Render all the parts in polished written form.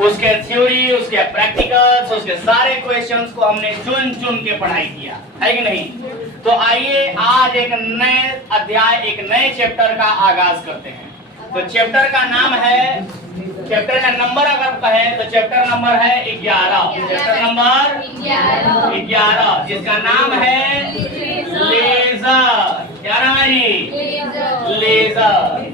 उसके थ्योरी, उसके प्रैक्टिकल्स, उसके सारे क्वेश्चंस को हमने चुन चुन के पढ़ाई किया है कि नहीं। तो आइए आज एक नए अध्याय, एक नए चैप्टर का आगाज करते हैं। तो चैप्टर का नाम है, चैप्टर का नंबर अगर कहें तो चैप्टर नंबर है 11। चैप्टर नंबर 11 जिसका नाम है लेजर। क्या नाम है जी? लेजर।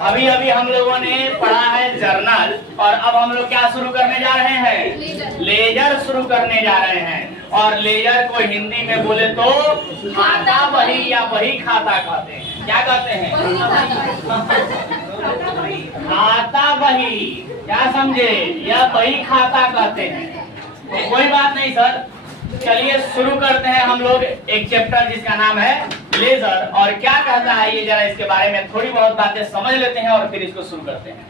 अभी अभी हम लोगों ने पढ़ा है जर्नल और अब हम लोग क्या शुरू करने जा रहे हैं? लेजर शुरू करने जा रहे हैं। और लेजर को हिंदी में बोले तो खाता बही या बही खाता कहते हैं। क्या कहते हैं? खाता बही, क्या समझे? या बही खाता कहते हैं। तो कोई बात नहीं सर, चलिए शुरू करते हैं हम लोग एक चैप्टर जिसका नाम है लेजर। और क्या कहता है ये, जरा इसके बारे में थोड़ी बहुत बातें समझ लेते हैं और फिर इसको शुरू करते हैं।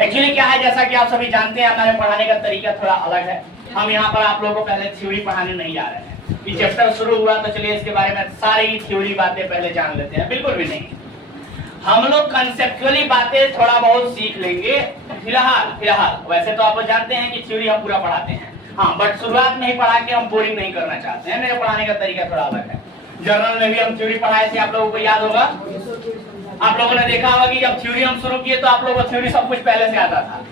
एक्चुअली क्या है, जैसा कि आप सभी जानते हैं हमारे पढ़ाने का तरीका थोड़ा अलग है। हम यहाँ पर आप लोगों को पहले थ्योरी पढ़ाने नहीं जा रहे हैं। ये चैप्टर शुरू हुआ तो चलिए इसके बारे में सारी थ्योरी बातें पहले जान लेते हैं। बिल्कुल भी नहीं, हम लोग कंसेप्चुअली बातें थोड़ा बहुत सीख लेंगे फिलहाल। वैसे तो आप लोग जानते हैं कि थ्योरी हम पूरा पढ़ाते हैं, हाँ, बट शुरुआत में ही पढ़ा के हम बोरिंग नहीं करना चाहते हैं। मेरे पढ़ाने का तरीका थोड़ा अलग है। जर्नल में भी हम थ्योरी पढ़ाए थे, आप लोगों को याद होगा। आप लोगों ने देखा होगा कि जब थ्योरी हम शुरू किए तो आप लोगों को थ्योरी सब कुछ पहले से आता था,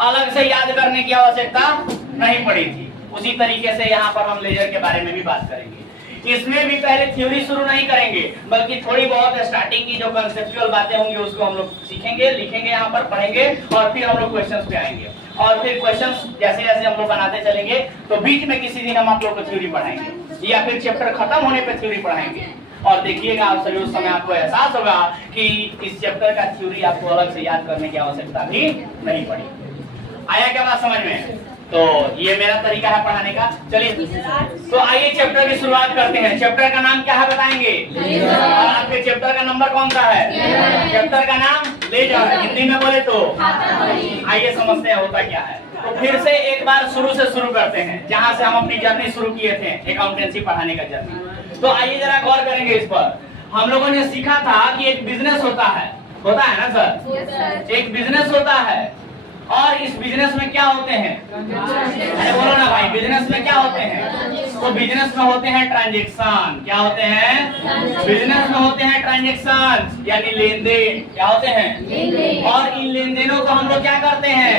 अलग से याद करने की आवश्यकता नहीं पड़ी थी। उसी तरीके से यहाँ पर हम लेजर के बारे में भी बात करेंगे। इसमें भी पहले थ्योरी शुरू नहीं करेंगे, बल्कि थोड़ी बहुत स्टार्टिंग की जो कंसेप्चुअल बातें होंगी उसको हम लोग सीखेंगे, लिखेंगे, यहाँ पर पढ़ेंगे और फिर हम लोग क्वेश्चंस पे आएंगे। और फिर क्वेश्चंस जैसे जैसे हम लोग बनाते चलेंगे तो बीच में किसी दिन हम आप लोग को थ्योरी पढ़ाएंगे या फिर चैप्टर खत्म होने पे थ्योरी पढ़ाएंगे। और देखिएगा आप सभी, उस समय आपको एहसास होगा कि इस चैप्टर का थ्योरी आपको अलग से याद करने की आवश्यकता भी नहीं पड़ी। आया क्या बात समझ में? तो ये मेरा तरीका है पढ़ाने का। चलिए तो आइए चैप्टर की शुरुआत करते हैं। चैप्टर का नाम क्या है बताएंगे? और आपके चैप्टर का नंबर कौन सा है? चैप्टर का नाम लेजर, हिंदी में बोले तो। आइए समझते हैं होता क्या है। तो फिर से एक बार शुरू से शुरू करते हैं, जहाँ से हम अपनी जर्नी शुरू किए थे, अकाउंटेंसी पढ़ाने का जर्नी। तो आइए जरा गौर करेंगे इस पर। हम लोगों ने सीखा था कि एक बिजनेस होता है ना सर? एक बिजनेस होता है और इस बिजनेस में क्या होते हैं? अरे बोलो ना भाई, बिजनेस में क्या होते हैं? तो बिजनेस में होते हैं ट्रांजैक्शन। क्या होते हैं? बिजनेस में होते हैं ट्रांजैक्शन, यानी लेन देन। क्या होते हैं? और इन लेन देनों को हम लोग क्या करते हैं?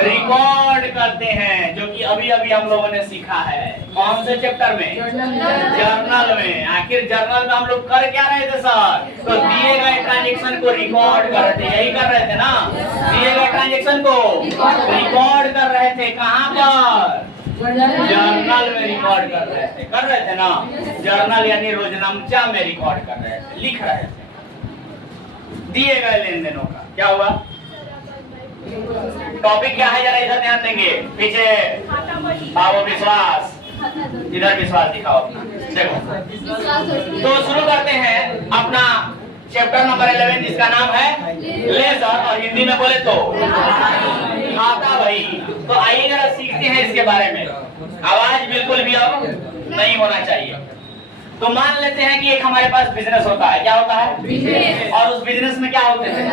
रिकॉर्ड करते हैं, जो कि अभी अभी हम लोगों ने सीखा है। कौन से चैप्टर में? जर्नल में। आखिर जर्नल में हम लोग कर क्या रहे थे सर? तो दिए गए ट्रांजैक्शन को रिकॉर्ड कर रहे थे, यही कर रहे थे ना? दिए गए ट्रांजैक्शन रिकॉर्ड कर रहे थे। कहाँ पर? जर्नल में रिकॉर्ड कर रहे थे ना? जर्नल यानी रोजनामचा में रिकॉर्ड कर रहे थे, लिख रहे थे दिए गए लेन देनों का। क्या हुआ? टॉपिक क्या है, जरा इधर ध्यान देंगे। पीछे बाबू विश्वास, इधर विश्वास दिखाओ अपना। देखो तो शुरू करते हैं अपना चैप्टर नंबर 11 जिसका नाम है लेजर और हिंदी में बोले तो खाता बही। तो आइए जरा सीखते हैं इसके बारे में। आवाज बिल्कुल भी अब नहीं होना चाहिए। तो मान लेते हैं कि एक हमारे पास बिजनेस होता है। क्या होता है? बिजनेस। और उस बिजनेस में क्या होते हैं?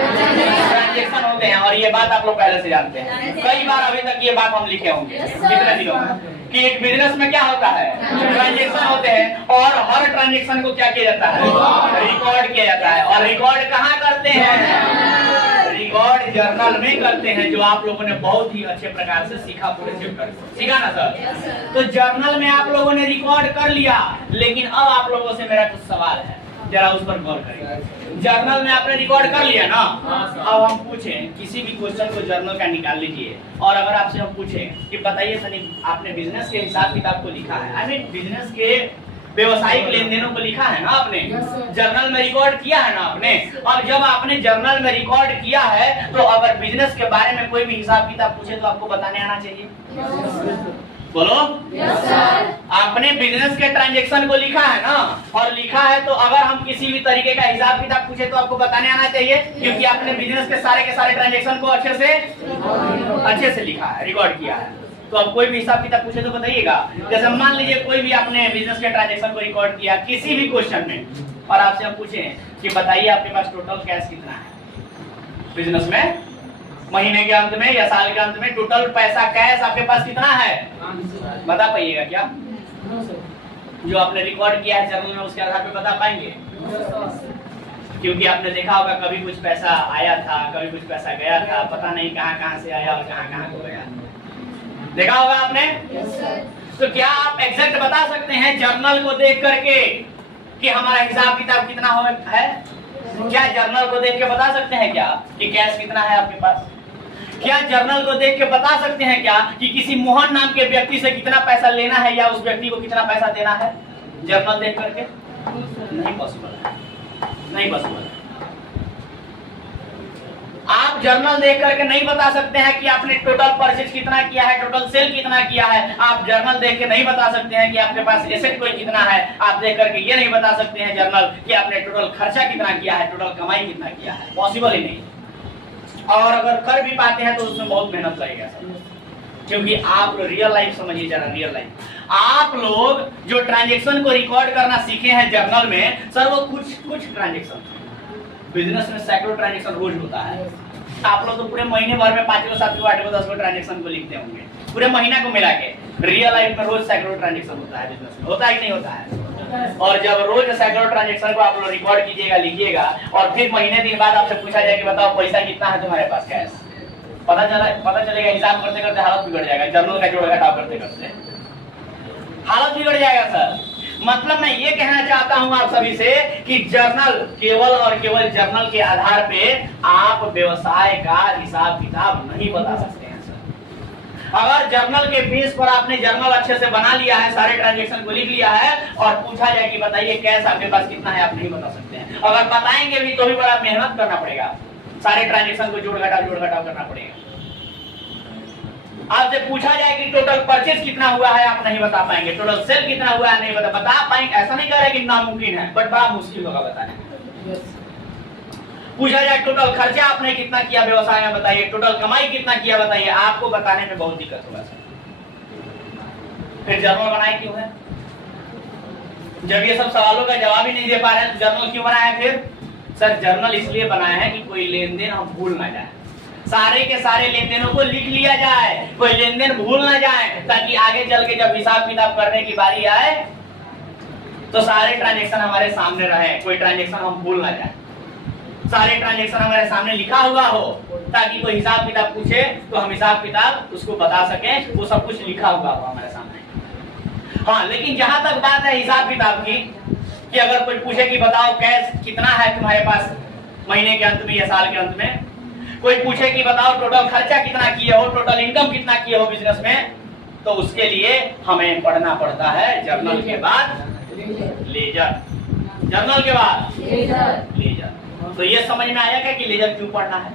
ट्रांजैक्शन होते हैं। और ये बात आप लोग पहले से जानते हैं, कई बार अभी तक ये बात हम लिखे होंगे कितने दिनों में, कि एक बिजनेस में क्या होता है? ट्रांजैक्शन होते हैं। और हर ट्रांजैक्शन को क्या किया जाता है? रिकॉर्ड किया जाता है। और रिकॉर्ड कहाँ करते हैं? रिकॉर्ड जर्नल में करते हैं, जो आप लोगों ने बहुत ही अच्छे प्रकार से सीखा, पूरे चैप्टर सीखा ना सर? तो जर्नल में आप लोगों ने रिकॉर्ड कर लिया, लेकिन अब आप लोगों से मेरा कुछ सवाल है, जरा उस पर गौर करें। जर्नल में आपने रिकॉर्ड कर लिया ना? अब हम पूछें किसी भी क्वेश्चन को जर्नल का निकाल लीजिए, और अगर आपसे हम पूछें कि बताइए सनी आपने बिजनेस के हिसाब किताब को लिखा है, आई मीन बिजनेस के व्यवसायिक लेन देनों को लिखा है ना आपने? जर्नल में रिकॉर्ड किया है ना आपने? और जब आपने जर्नल में रिकॉर्ड किया है तो अगर बिजनेस के बारे में कोई भी हिसाब किताब पूछे तो आपको बताने आना चाहिए। बोलो यस सर। आपने बिजनेस के ट्रांजैक्शन को लिखा है ना? और लिखा है तो अगर हम किसी भी तरीके का हिसाब किताब पूछे तो आपको बताने आना चाहिए, क्योंकि आपने बिजनेस के सारे ट्रांजैक्शन को अच्छे से लिखा है, रिकॉर्ड किया है। तो अब कोई भी हिसाब किताब पूछे तो बताइएगा। जैसे मान लीजिए कोई भी आपने बिजनेस के ट्रांजैक्शन को रिकॉर्ड किया किसी भी क्वेश्चन में, और आपसे हम पूछें कि बताइए आपके पास टोटल कैश कितना है बिजनेस में? महीने के अंत में या साल के अंत में टोटल पैसा कैश आपके पास कितना है, बता पाइएगा क्या? जो आपने रिकॉर्ड किया है जर्नल में उसके आधार पे बता पाएंगे? क्योंकि आपने देखा होगा कभी कुछ पैसा आया था, कभी कुछ पैसा गया था, पता नहीं कहां कहां से आया और कहां कहां को गया। देखा होगा आपने? तो क्या आप एग्जैक्ट बता सकते हैं जर्नल को देख करके कि हमारा हिसाब किताब कितना है? क्या जर्नल को देख के बता सकते हैं क्या कि कैश कितना है आपके पास? क्या जर्नल को देख के बता सकते हैं क्या कि किसी मोहन नाम के व्यक्ति से कितना पैसा लेना है या उस व्यक्ति को कितना पैसा देना है जर्नल देख करके? नहीं पॉसिबल है, नहीं पॉसिबल है। आप जर्नल देख करके नहीं बता सकते हैं कि आपने टोटल परचेज कितना किया है, टोटल सेल कितना किया है। आप जर्नल देख के नहीं बता सकते हैं कि आपके पास एसेट कोई कितना है। आप देख करके ये नहीं बता सकते हैं जर्नल कि आपने टोटल खर्चा कितना किया है, टोटल कमाई कितना किया है। पॉसिबल ही नहीं। और अगर कर भी पाते हैं तो उसमें बहुत मेहनत लगेगा सर, क्योंकि आप रियल लाइफ समझिए जरा, रियल लाइफ। आप लोग जो ट्रांजैक्शन को रिकॉर्ड करना सीखे हैं जर्नल में सर, वो कुछ ट्रांजैक्शन, बिजनेस में सैकड़ों ट्रांजैक्शन रोज होता है। आप लोग तो पूरे महीने भर में 5 को 7 को 8 को 10 को ट्रांजैक्शन को लिखते होंगे, पूरे महीना को मिला के। रियल लाइफ में रोज सैकड़ों ट्रांजैक्शन होता है बिजनेस में, होता है कि नहीं होता है? और जब रोज सैकड़ों ट्रांजैक्शन को आप लोग रिकॉर्ड कीजिएगा, लिखिएगा, और फिर महीने दिन बाद आपसे पूछा जाए कि बताओ पैसा कितना है तुम्हारे पास कैश, पता चलेगा हिसाब करते करते हालत बिगड़ जाएगा। जर्नल का जोड़ घटाव करते करते हालत बिगड़ जाएगा सर। मतलब मैं ये कहना चाहता हूं आप सभी से कि जर्नल केवल और केवल जर्नल के आधार पे आप व्यवसाय का हिसाब किताब नहीं बता सकते हैं सर। अगर जर्नल के बेस पर आपने जर्नल अच्छे से बना लिया है, सारे ट्रांजैक्शन को लिख लिया है, और पूछा जाए कि बताइए कैश आपके पास कितना है, आप नहीं बता सकते हैं। अगर बताएंगे भी तो भी बड़ा मेहनत करना पड़ेगा, सारे ट्रांजैक्शन को जोड़ घटाव करना पड़ेगा। आपसे पूछा जाए कि टोटल परचेज कितना हुआ है, आप नहीं बता पाएंगे। टोटल सेल कितना हुआ है, नहीं बता पाएंगे। ऐसा नहीं कह रहे कि नामुमकिन है, बट बड़ा मुश्किल होगा बताने। पूछा जाए टोटल खर्चा आपने कितना किया व्यवसाय में, बताइए। टोटल कमाई कितना किया, बताइए। आपको बताने में बहुत दिक्कत होगा सर। फिर जर्नल बनाए क्यों है? जब ये सब सवालों का जवाब ही नहीं दे पा रहे हैं, जर्नल क्यों बनाए? फिर सर जर्नल इसलिए बनाया है कि कोई लेन देन हम भूल ना जाए, सारे के सारे लेन देनों को लिख लिया जाए, कोई लेन देन भूल ना जाए, ताकि आगे चल के जब हिसाब किताब करने की बारी आए तो सारे ट्रांजैक्शन हमारे सामने रहे, कोई ट्रांजैक्शन हम भूल ना जाए, सारे ट्रांजैक्शन हमारे सामने लिखा हुआ हो, ताकि कोई हिसाब किताब पूछे तो हम हिसाब किताब उसको बता सकें, वो सब कुछ लिखा हुआ हो हमारे सामने। हाँ, लेकिन जहां तक बात है हिसाब किताब की, कि अगर कोई पूछे कि बताओ कैश कितना है तुम्हारे पास महीने के अंत में या साल के अंत में, कोई पूछे कि बताओ टोटल खर्चा कितना किए हो, टोटल इनकम कितना किए हो बिजनेस में, तो उसके लिए हमें पढ़ना पड़ता है जर्नल के बाद लेजर, जर्नल के बाद लेजर। तो ये समझ में आया क्या कि लेजर क्यों पढ़ना है?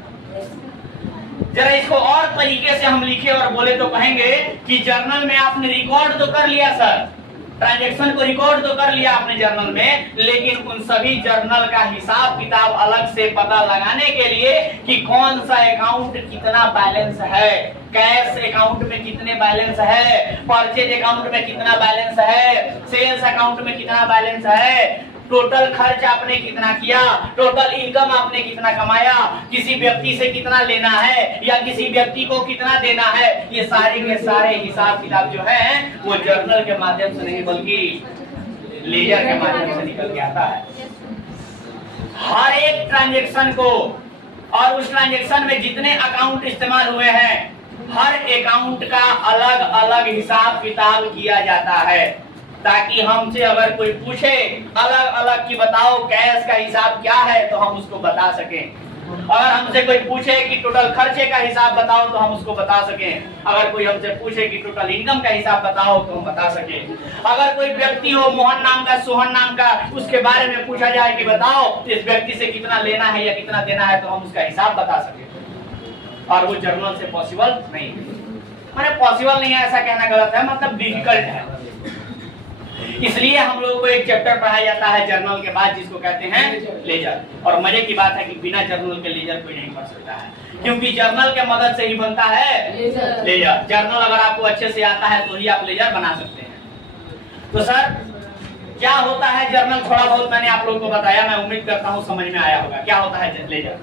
जरा इसको और तरीके से हम लिखे और बोले तो कहेंगे कि जर्नल में आपने रिकॉर्ड तो कर लिया सर, ट्रांजैक्शन को रिकॉर्ड तो कर लिया आपने जर्नल में, लेकिन उन सभी जर्नल का हिसाब किताब अलग से पता लगाने के लिए कि कौन सा अकाउंट कितना बैलेंस है, कैश अकाउंट में कितने बैलेंस है, परचेज अकाउंट में कितना बैलेंस है, सेल्स अकाउंट में कितना बैलेंस है, टोटल खर्च आपने कितना किया, टोटल इनकम आपने कितना कमाया, किसी व्यक्ति से कितना लेना है या किसी व्यक्ति को कितना देना है, ये सारे के सारे हिसाब किताब जो है वो जर्नल के माध्यम से नहीं बल्कि लेजर के माध्यम से निकल के आता है। हर एक ट्रांजैक्शन को और उस ट्रांजैक्शन में जितने अकाउंट इस्तेमाल हुए हैं, हर अकाउंट का अलग अलग हिसाब किताब किया जाता है, ताकि हमसे अगर कोई पूछे अलग अलग कि बताओ कैश का हिसाब क्या है तो हम उसको बता सकें। अगर हमसे कोई पूछे कि टोटल खर्चे का हिसाब बताओ तो हम उसको बता सकें। अगर कोई हमसे पूछे कि टोटल इनकम का हिसाब बताओ तो हम बता सकें। अगर कोई व्यक्ति हो मोहन नाम का, सोहन नाम का, उसके बारे में पूछा जाए कि बताओ इस व्यक्ति से कितना लेना है या कितना देना है, तो हम उसका हिसाब बता सकें। और वो जर्नल से पॉसिबल नहीं है। मैंने पॉसिबल नहीं है ऐसा कहना गलत है, मतलब डिफिकल्ट है। इसलिए हम लोगों को एक चैप्टर पढ़ाया जाता है जर्नल के बाद, जिसको कहते हैं लेजर। और मजे की बात है कि बिना जर्नल के लेजर कोई नहीं पढ़ सकता है, क्योंकि जर्नल के मदद से ही बनता है लेजर। जर्नल अगर आपको अच्छे से आता है तो ही आप लेजर बना सकते हैं। तो सर क्या होता है जर्नल, थोड़ा बहुत मैंने आप लोगों को बताया, मैं उम्मीद करता हूँ समझ में आया होगा क्या होता है लेजर।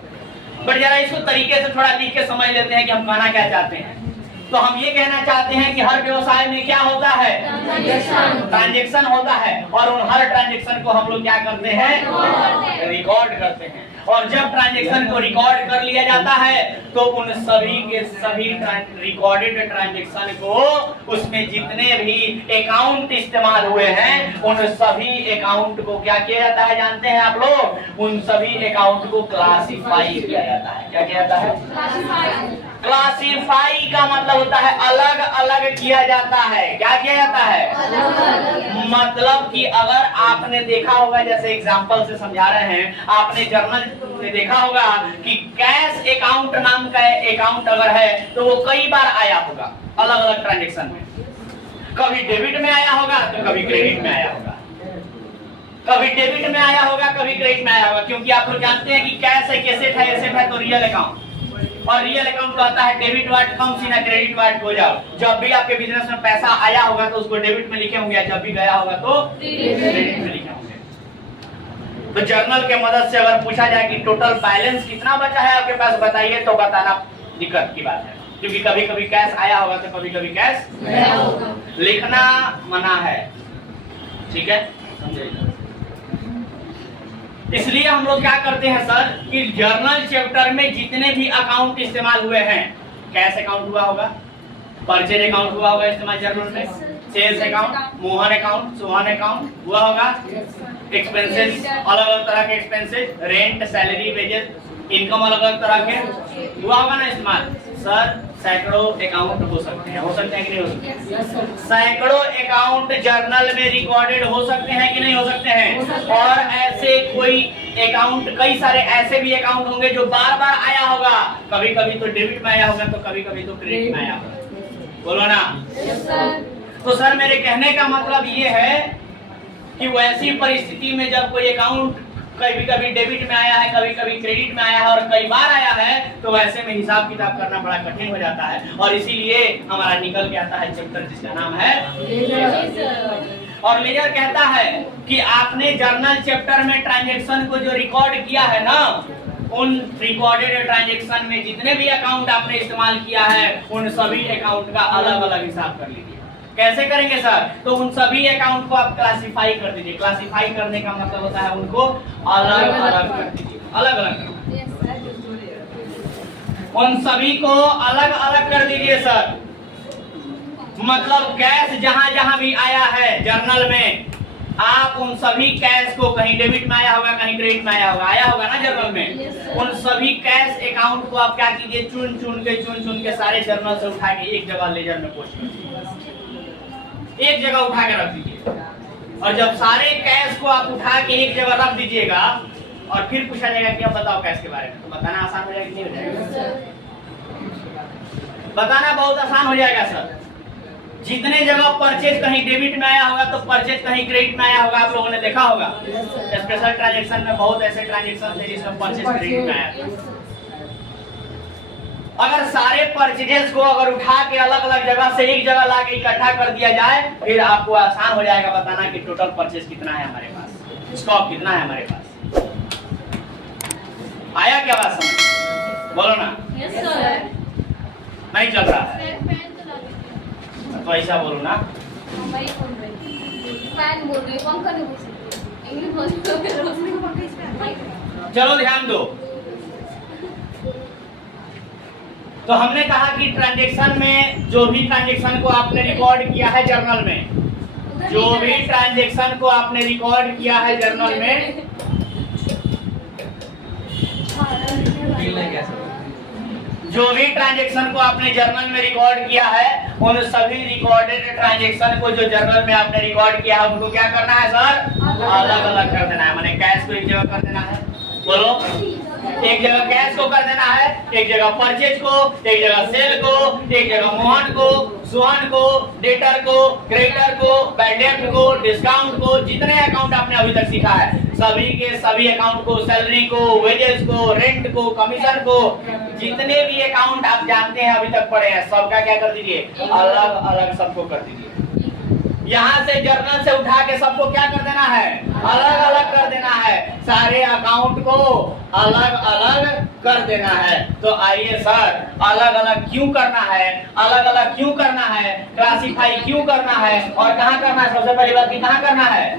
बट जरा इसको तरीके से थोड़ा लिख के समझ लेते हैं कि हम कहना क्या चाहते हैं। तो हम ये कहना चाहते हैं कि हर व्यवसाय में क्या होता है, ट्रांजैक्शन होता है, और उन हर ट्रांजैक्शन को हम लोग क्या करते हैं, रिकॉर्ड करते हैं। और जब ट्रांजैक्शन को रिकॉर्ड कर लिया जाता है तो उन सभी के सभी रिकॉर्डेड ट्रांजैक्शन को, उसमें जितने भी अकाउंट इस्तेमाल हुए हैं उन सभी अकाउंट को क्या किया जाता है जानते हैं आप लोग, उन सभी अकाउंट को क्लासिफाई किया जाता है। क्या किया जाता है? क्लासिफाई का मतलब होता है अलग अलग किया जाता है। क्या किया जाता है? मतलब कि अगर आपने देखा होगा, जैसे एग्जांपल से समझा रहे हैं, आपने जर्नल में देखा होगा कि कैश अकाउंट नाम का अकाउंट अगर है तो वो कई बार आया होगा अलग अलग ट्रांजैक्शन में। कभी डेबिट में आया होगा तो कभी क्रेडिट में आया होगा, कभी डेबिट में आया होगा कभी क्रेडिट में आया होगा, क्योंकि आप लोग जानते हैं कि कैश एक एसेट है, एसेट है तो रियल अकाउंट, और रियल अकाउंट कहता है डेबिट वाट कम सी ना क्रेडिट वाट हो जाओ। जब भी आपके बिजनेस में पैसा आया होगा तो उसको डेबिट में लिखे होंगे, जब भी गया होगा तो क्रेडिट में लिखे होंगे। तो जर्नल के मदद से अगर पूछा जाए कि टोटल बैलेंस कितना बचा है आपके पास बताइए, तो बताना दिक्कत की बात है, क्योंकि कभी कभी कैश आया होगा तो कभी कभी कैश गया होगा। लिखना मना है, ठीक है, समझिए। इसलिए हम लोग क्या करते हैं सर कि जर्नल चैप्टर में जितने भी अकाउंट इस्तेमाल हुए हैं, कैश अकाउंट हुआ होगा, परचेज अकाउंट हुआ होगा इस्तेमाल जर्नल में, sales account, Mohan account, Sohan account हुआ होगा, एक्सपेंसेस अलग अलग तरह के expenses, rent, salary, wages, income अलग अलग तरह के हुआ होगा ना इस्तेमाल। सर सैकड़ों अकाउंट हो सकते हैं कि नहीं हो सकते? सैकड़ों अकाउंट जर्नल में रिकॉर्डेड हो सकते हैं कि नहीं हो सकते हैं? और ऐसे कोई अकाउंट, कई सारे ऐसे भी अकाउंट होंगे जो बार बार आया होगा, कभी कभी तो डेबिट में आया होगा तो कभी कभी तो क्रेडिट में आया होगा। बोलो ना। तो सर मेरे कहने का मतलब ये है कि वैसी परिस्थिति में जब कोई अकाउंट कभी कभी डेबिट में आया है, कभी कभी क्रेडिट में आया है और कई बार आया है, तो वैसे में हिसाब किताब करना बड़ा कठिन हो जाता है, और इसीलिए हमारा निकल के आता है चैप्टर जिसका नाम है लेजर। और लेजर कहता है कि आपने जर्नल चैप्टर में ट्रांजैक्शन को जो रिकॉर्ड किया है ना, उन रिकॉर्डेड ट्रांजैक्शन में जितने भी अकाउंट आपने इस्तेमाल किया है उन सभी अकाउंट का अलग अलग हिसाब कर लीजिए। कैसे करेंगे सर? तो उन सभी अकाउंट को आप क्लासिफाई कर दीजिए। क्लासिफाई करने का मतलब होता है उनको अलग अलग कर दीजिए, अलग अलग उन सभी को अलग अलग कर दीजिए सर। मतलब कैश जहां जहां भी आया है जर्नल में, आप उन सभी कैश को, कहीं डेबिट में आया होगा कहीं क्रेडिट में आया होगा ना जर्नल में, उन सभी कैश अकाउंट को आप क्या कीजिए, चुन चुन के सारे जर्नल से उठा के एक जगह लेजर में पोस्ट कर दीजिए, एक जगह उठा के रख दीजिए। और जब सारे कैश को आप उठा के एक जगह रख दीजिएगा और फिर पूछा जाएगा कि अब बताओ कैश के बारे में, तो बताना आसान हो जाएगा कि नहीं हो जाएगा? बताना बहुत आसान हो जाएगा सर। जितने जगह परचेज कहीं डेबिट में आया होगा तो परचेज कहीं क्रेडिट में आया होगा, आप लोगों ने देखा होगा। स्पेशल ट्रांजैक्शन में बहुत ऐसे ट्रांजैक्शन थे जिसमें परचेज क्रेडिट में आया था। अगर सारे परचेजेस को अगर उठा के अलग अलग जगह से एक जगह लाके इकट्ठा कर दिया जाए, फिर आपको आसान हो जाएगा बताना कि टोटल परचेज कितना है हमारे पास, स्टॉक कितना है हमारे पास। आया क्या बात समझ? बोलो ना। Yes sir. नहीं चल रहा है तो ऐसा बोलो ना। चलो ध्यान दो। तो हमने कहा कि ट्रांजैक्शन में जो भी ट्रांजैक्शन को आपने रिकॉर्ड किया है जर्नल में, जो भी ट्रांजैक्शन को आपने रिकॉर्ड किया है जर्नल में, जो भी ट्रांजैक्शन को आपने जर्नल में रिकॉर्ड किया है, उन सभी रिकॉर्डेड ट्रांजैक्शन को जो जर्नल में आपने रिकॉर्ड किया है उनको क्या करना है सर? अलग अलग कर देना है। माने कैश को एक जगह कर देना है, बोलो, एक जगह कैश को कर देना है, एक जगह परचेज को, एक जगह सेल को, एक जगह मोहन को, सोहन को, डेटर को, क्रेडिटर को, बैड डेब्ट को, डिस्काउंट को, जितने अकाउंट आपने अभी तक सीखा है सभी के सभी अकाउंट को, सैलरी को, वेजेस को, रेंट को, कमीशन को, जितने भी अकाउंट आप जानते हैं अभी तक पढ़े हैं, सबका क्या कर दीजिए? अलग अलग सबको कर दीजिए। यहाँ से जर्नल से उठा के सबको क्या कर देना है, अलग अलग कर देना है, सारे अकाउंट को अलग अलग कर देना है। तो आइए सर, अलग अलग क्यों करना है, अलग अलग क्यों करना है, क्लासिफाई क्यों करना है और कहाँ करना है? सबसे पहली बात कि कहाँ करना है,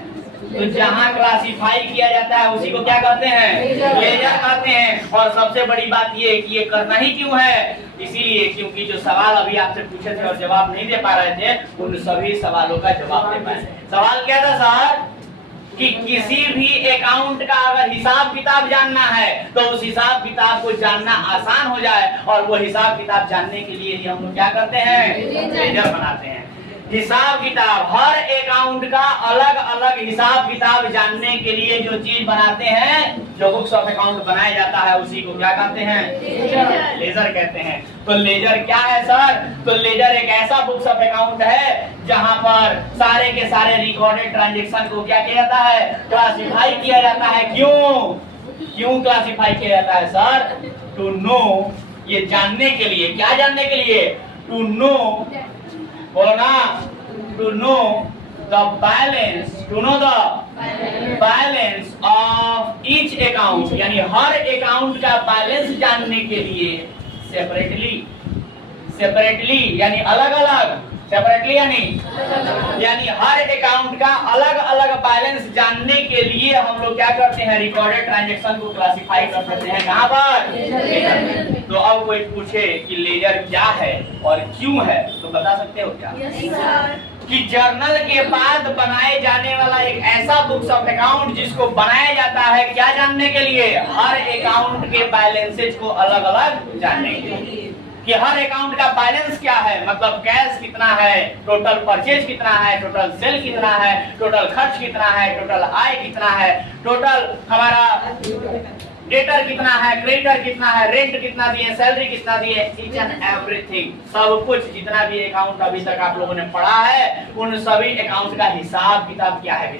तो जहाँ क्लासिफाई किया जाता है उसी को क्या कहते हैं, लेजर कहते हैं। और सबसे बड़ी बात ये कि ये करना ही क्यों है, इसीलिए क्योंकि जो सवाल अभी आपसे पूछे थे और जवाब नहीं दे पा रहे थे, उन सभी सवालों का जवाब दे पाए। सवाल क्या था सर, कि किसी भी अकाउंट का अगर हिसाब किताब जानना है तो उस हिसाब किताब को जानना आसान हो जाए, और वो हिसाब किताब जानने के लिए हम लोग क्या करते हैं, लेजर बनाते हैं। हिसाब किताब, हर अकाउंट का अलग अलग हिसाब किताब जानने के लिए जो चीज बनाते हैं, जो बुक्स ऑफ अकाउंट बनाया जाता है, उसी को क्या कहते हैं, लेजर कहते हैं। तो लेजर क्या है सर, तो लेजर एक ऐसा बुक्स ऑफ अकाउंट है जहां पर सारे के सारे रिकॉर्डेड ट्रांजेक्शन को क्या किया जाता है, क्लासिफाई किया जाता है। क्यों क्लासिफाई किया जाता है सर, टू नो, ये जानने के लिए, क्या जानने के लिए, टू नो, बोलना, to know the balance, to know the balance of each account, यानी हर अकाउंट का बैलेंस जानने के लिए सेपरेटली यानी अलग अलग, सेपरेटली यानी हर अकाउंट का अलग अलग बैलेंस जानने के लिए हम लोग क्या करते हैं, रिकॉर्डेड ट्रांजैक्शन को क्लासिफाई कर सकते हैं। कहां पर, तो अब कोई पूछे कि लेजर क्या है और क्यों है, तो बता सकते हो क्या? कि जर्नल के बाद बनाए जाने वाला एक ऐसा बुक्स ऑफ अकाउंट जिसको बनाया जाता है क्या जानने के लिए, हर अकाउंट के बैलेंसेज को अलग अलग जानने के लिए, कि हर अकाउंट का बैलेंस क्या है, मतलब कैश कितना है, टोटल परचेज कितना है, टोटल सेल कितना है, टोटल खर्च कितना है, टोटल आय कितना है, टोटल हमारा डेटर कितना है, क्रेडिटर कितना है, रेंट कितना दिए, सैलरी कितना दिए, ईच एंड एवरीथिंग, सब कुछ जितना भी अकाउंट अभी तक आप लोगों ने पढ़ा है, उन सभी अकाउंट का हिसाब किताब क्या है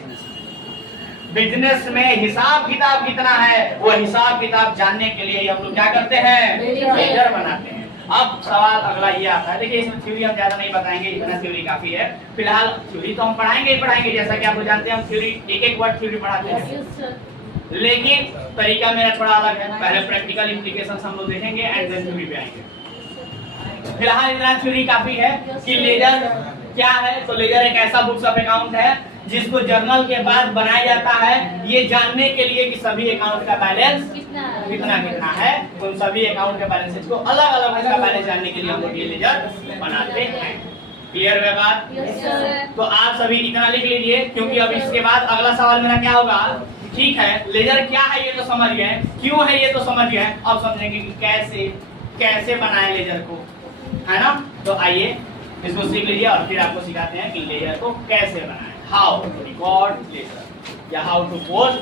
बिजनेस में हिसाब किताब कितना है, वो हिसाब किताब जानने के लिए हम लोग क्या करते हैं, लेजर बनाते हैं। अब सवाल अगला ये आता है, देखिए इसमें थ्योरी हम ज्यादा नहीं बताएंगे, इतना थ्योरी काफी है। फिलहाल थ्योरी तो हम पढ़ाएंगे ही पढ़ाएंगे, जैसा कि आप लोग जानते हैं हम थ्योरी एक एक वर्ड थ्योरी पढ़ाते हैं, लेकिन तरीका मेरा थोड़ा अलग है। पहले प्रैक्टिकल इंप्लीकेशंस हम लोग देखेंगे एंड देन थ्योरी पे आएंगे। फिलहाल इतना थ्योरी काफी है कि लेजर क्या है। तो लेजर एक ऐसा बुक्स ऑफ अकाउंट है जिसको जर्नल के बाद बनाया जाता है, ये जानने के लिए कि सभी अकाउंट का बैलेंस कितना है, उन सभी अकाउंट के बैलेंसेस को अलग अलग उसका बैलेंस जानने के लिए हम लोग ये लेजर बनाते हैं। क्लियर है बात? तो आप सभी इतना लिख लीजिए, क्योंकि अब इसके बाद अगला सवाल मेरा क्या होगा, ठीक है लेजर क्या है ये तो समझ गए, क्यों है ये तो समझ गए, अब समझेंगे कि कैसे बनाए लेजर को, है ना। तो आइए इसको सीख लीजिए और फिर आपको सिखाते हैं कि लेजर को कैसे बनाए, हाउ टू रिकॉर्ड लेजर या how to post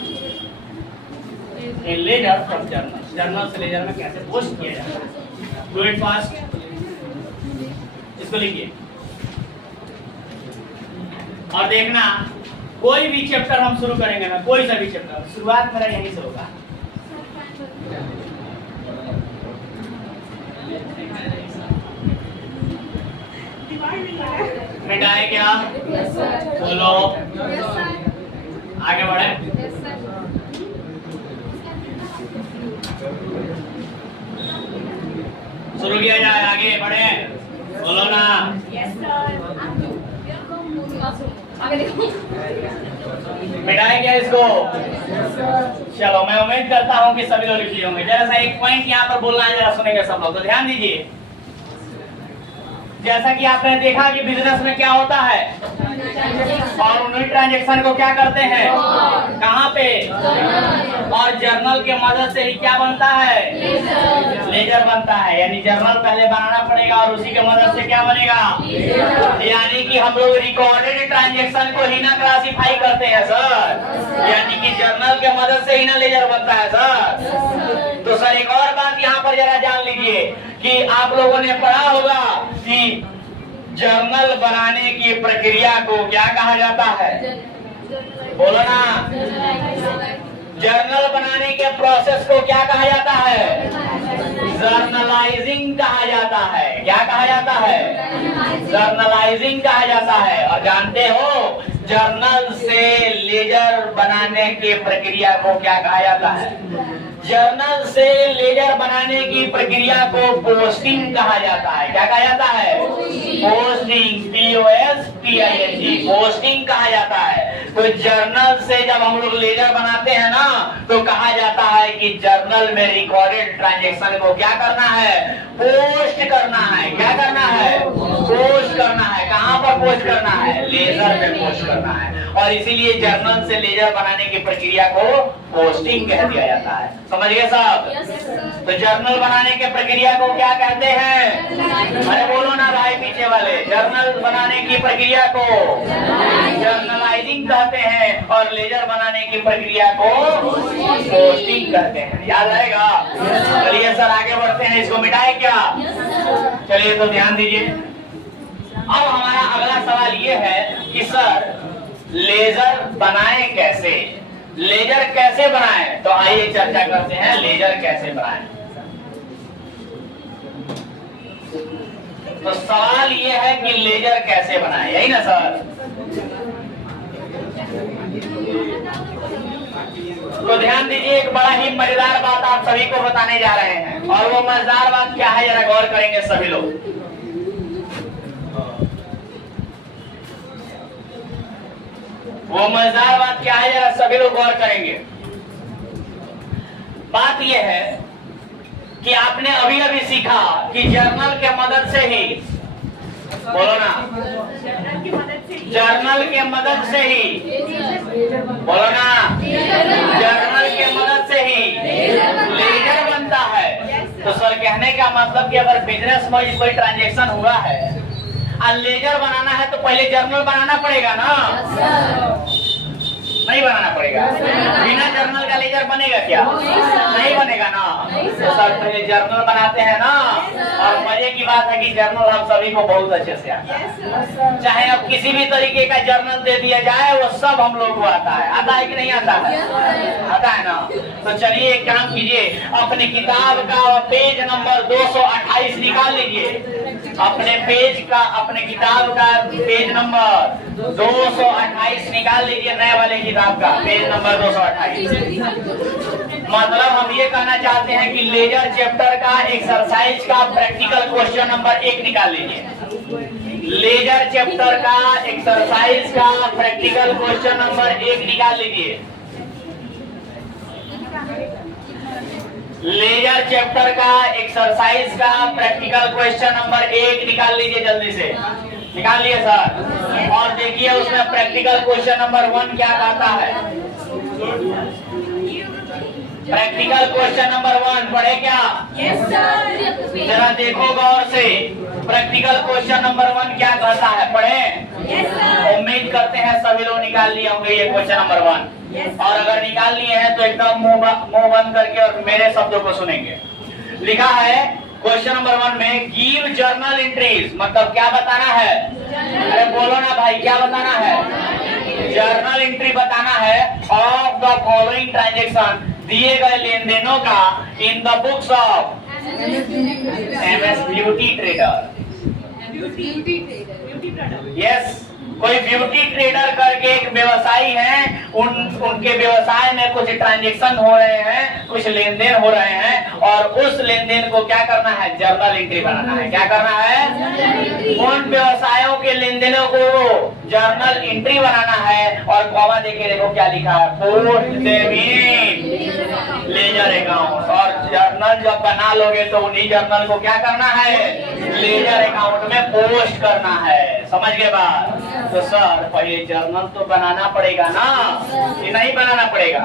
a ledger from journal से लेजर में कैसे पोस्ट किया जाता है। डू इट फास्ट, इसको लिखिए और देखना कोई भी चैप्टर हम शुरू करेंगे ना, कोई सा भी चैप्टर, शुरुआत मेरा यहीं से होगा। मिटाए क्या? बोलो, आगे बढ़े। शुरू किया जाए, आगे बढ़े, बोलो ना। मिटाए क्या इसको? चलो मैं उम्मीद करता हूँ कि सभी लोग लिख लिए होंगे। जरा सा एक पॉइंट यहाँ पर बोलना है, जरा सुनेंगे सब लोग, तो ध्यान दीजिए। जैसा कि आपने देखा कि बिजनेस में क्या होता है, और उन्हीं ट्रांजैक्शन को क्या करते हैं, कहाँ पे, और जर्नल के मदद से ही क्या बनता है, लेजर बनता है। यानी जर्नल पहले बनाना पड़ेगा और उसी के मदद से क्या बनेगा, यानी कि हम लोग रिकॉर्डेड ट्रांजैक्शन को ही ना क्लासिफाई करते हैं सर, यानी कि जर्नल के मदद से ही ना लेजर बनता है सर। तो सर एक और बात यहाँ पर जरा जान लीजिए कि आप लोगों ने पढ़ा होगा कि जर्नल बनाने की प्रक्रिया को क्या कहा जाता है, बोलो ना। जर्नल बनाने के प्रोसेस को क्या कहा जाता है, जर्नलाइजिंग कहा जाता है। क्या कहा जाता है, जर्नलाइजिंग कहा जाता है। और जानते हो जर्नल से लेजर बनाने की प्रक्रिया को क्या कहा जाता है? जर्नल से लेजर बनाने की प्रक्रिया को पोस्टिंग कहा जाता है। क्या कहा जाता है? पोस्टिंग, POSTING, पोस्टिंग कहा जाता है। तो जर्नल से जब हम लोग लेजर बनाते हैं ना, तो कहा जाता है कि जर्नल में रिकॉर्डेड ट्रांजैक्शन को क्या करना है? पोस्ट करना है। क्या करना है? पोस्ट करना है। कहाँ पर पोस्ट करना है? लेजर में पोस्ट करना है। और इसीलिए जर्नल से लेजर बनाने की प्रक्रिया को पोस्टिंग कह दिया जाता है। समझ गए साहब? तो जर्नल बनाने के प्रक्रिया को क्या कहते हैं? अरे बोलो ना भाई पीछे वाले। जर्नल बनाने की प्रक्रिया को जर्नलाइजिंग कहते हैं और लेजर बनाने की प्रक्रिया को पोस्टिंग कहते हैं। याद रहेगा? चलिए सर आगे बढ़ते हैं। इसको मिटाए क्या? चलिए तो ध्यान दीजिए। अब हमारा अगला सवाल ये है कि सर लेजर बनाएं कैसे? लेजर कैसे बनाएं? तो आइए चर्चा करते हैं लेजर कैसे बनाएं। तो सवाल ये है कि लेजर कैसे बनाएं, यही ना सर? तो ध्यान दीजिए, एक बड़ा ही मजेदार बात आप सभी को बताने जा रहे हैं। और वो मजेदार बात क्या है जरा गौर करेंगे सभी लोग। वो मजेदार बात क्या है जरा सभी लोग गौर करेंगे। बात यह है कि आपने अभी अभी सीखा कि जर्नल के मदद से ही, बोलो ना, जर्नल के मदद से ही, बोलो ना, जर्नल के मदद से ही लेजर बनता है। तो सर कहने का मतलब कि अगर बिजनेस में कोई ट्रांजैक्शन हुआ है और लेजर बनाना है तो पहले जर्नल बनाना पड़ेगा ना? नहीं बनाना पड़ेगा? बिना जर्नल का लेजर बनेगा क्या? नहीं बनेगा ना? तो सर पहले जर्नल बनाते हैं ना। और मजे की बात है कि जर्नल हम सभी को बहुत अच्छे से आता है। चाहे अब किसी भी तरीके का जर्नल दे दिया जाए वो सब हम लोग को आता है। आता है कि नहीं आता है? आता है ना? तो चलिए एक काम कीजिए, अपनी किताब का पेज नंबर 228 निकाल लीजिए। अपने किताब का पेज नंबर 228 निकाल लीजिए। नए वाले किताब का पेज नंबर 228। मतलब हम ये कहना चाहते हैं कि लेजर चैप्टर का एक्सरसाइज का प्रैक्टिकल क्वेश्चन नंबर 1 निकाल लीजिए। लेजर चैप्टर का एक्सरसाइज का प्रैक्टिकल क्वेश्चन नंबर 1 निकाल लीजिए। लेजर चैप्टर का एक्सरसाइज का प्रैक्टिकल क्वेश्चन नंबर 1 निकाल लीजिए, जल्दी से निकाल लिए सर। और देखिए उसमें प्रैक्टिकल क्वेश्चन नंबर 1 क्या कहता है। प्रैक्टिकल क्वेश्चन नंबर 1 पढ़े क्या? Yes sir. जरा देखो गौर से, प्रैक्टिकल क्वेश्चन नंबर 1 क्या कहता है, पढ़े? Yes sir. उम्मीद करते हैं सभी लोग निकाल लिए होंगे ये क्वेश्चन नंबर 1। और अगर निकाल लिए हैं तो एकदम मुंह बंद करके और मेरे शब्दों को सुनेंगे। लिखा है क्वेश्चन नंबर 1 में गिव जर्नल एंट्रीज, मतलब क्या बताना है? अरे बोलो ना भाई, क्या बताना है? जर्नल एंट्री बताना है ऑफ द फॉलोइंग ट्रांजैक्शन, दिए गए लेन देनों का in the books of MS beauty trader. Yes, कोई ब्यूटी ट्रेडर करके एक व्यवसायी है, उनके व्यवसाय में कुछ ट्रांजैक्शन हो रहे हैं, कुछ लेन देन हो रहे हैं और उस लेन देन को क्या करना है? जर्नल एंट्री बनाना है। क्या करना है? उन व्यवसायों के लेन देनों को जर्नल एंट्री बनाना है। और कॉमा देके देखो क्या लिखा है, post them in ledger account. और जर्नल जब बना लोगे तो उन्हीं जर्नल को क्या करना है? लेजर अकाउंट में पोस्ट करना है। समझ गए बात? तो सर पहले जर्नल तो बनाना पड़ेगा ना, कि नहीं बनाना पड़ेगा?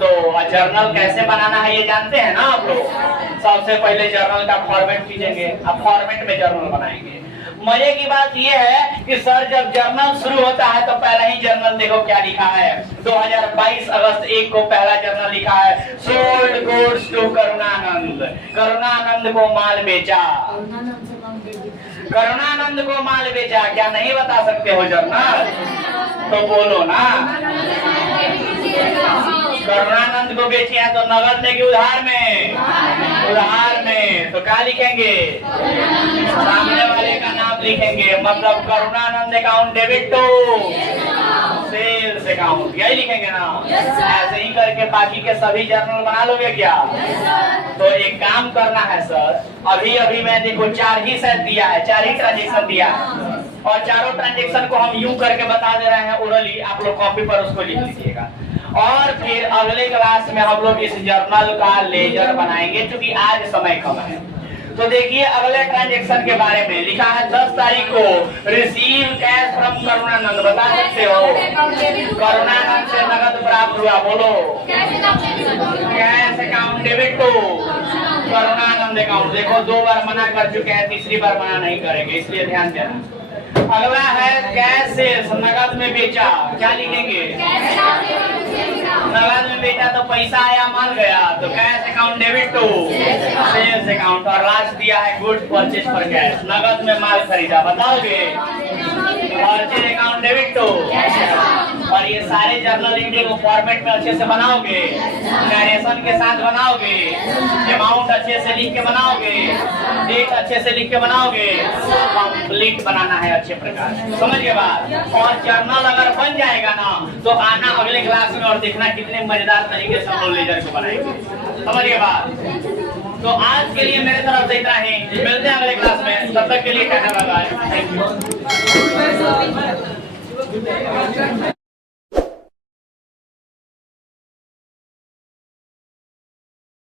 तो जर्नल कैसे बनाना है ये जानते हैं ना आप लोग? सबसे पहले जर्नल का फॉर्मेट खींचेंगे, अब फॉर्मेट में जर्नल बनाएंगे। मजे की बात ये है कि सर जब जर्नल शुरू होता है तो पहला ही जर्नल देखो क्या लिखा है। 2022 अगस्त 1 को पहला जर्नल लिखा है, sold goods to Karunanand. Karunanand को माल बेचा, करुणानंद को माल बेचा। क्या नहीं बता सकते हो जर्नल? तो बोलो ना। करुणानंद को बेची है तो नगद में कि उधार में? उधार में। तो क्या लिखेंगे? सामने वाले का नाम लिखेंगे, मतलब Karunanand account debit to sales account, यही लिखेंगे ना। ऐसे ही करके बाकी के सभी जर्नल बना लोगे क्या? तो एक काम करना है सर, अभी अभी मैं देखो 4 ही सेट दिया है, 4 ही ट्रांजेक्शन दिया है, और चारों ट्रांजेक्शन को हम यूं करके बता दे रहे हैं ओरली, आप लोग कॉपी पर उसको लिख लीजिएगा। और फिर अगले क्लास में हम लोग इस जर्नल का लेजर बनाएंगे, क्योंकि आज समय कम है। तो देखिए अगले ट्रांजेक्शन के बारे में लिखा है 10 तारीख को रिसीव कैश फ्रॉम करुणानंद, बता सकते हो? करुणानंद से नगद प्राप्त हुआ, बोलो। Cash account debit to Karunanand account. देखो 2 बार मना कर चुके हैं, तीसरी बार मना नहीं करेंगे, इसलिए ध्यान देना। अगला है कैश सेल्स, नगद में बेचा, क्या लिखेंगे? नगद में बेचा तो पैसा आया माल गया, तो cash account debit to sales account. और लास्ट दिया है गुड्स परचेज फॉर कैश, नगद में माल खरीदा, बताओगे? Purchase account debit to. और ये सारे जर्नल एंट्री को फॉर्मेट में अच्छे से बनाओगे, नरेशन के साथ बनाओगे, अमाउंट अच्छे से लिख के बनाओगे, डेट अच्छे से लिख के बनाओगे, कंप्लीट बनाना है अच्छे प्रकार, समझ गए बात? और जर्नल अगर बन जाएगा ना तो आना अगले क्लास में और देखना कितने मजेदार तरीके से हम लोग लेजर को बनाएंगे, समझ गए बात? तो आज के लिए मेरे तरफ से इतना ही, मिलते हैं अगले क्लास में, तब तक के लिए कहना बाय, थैंक यू।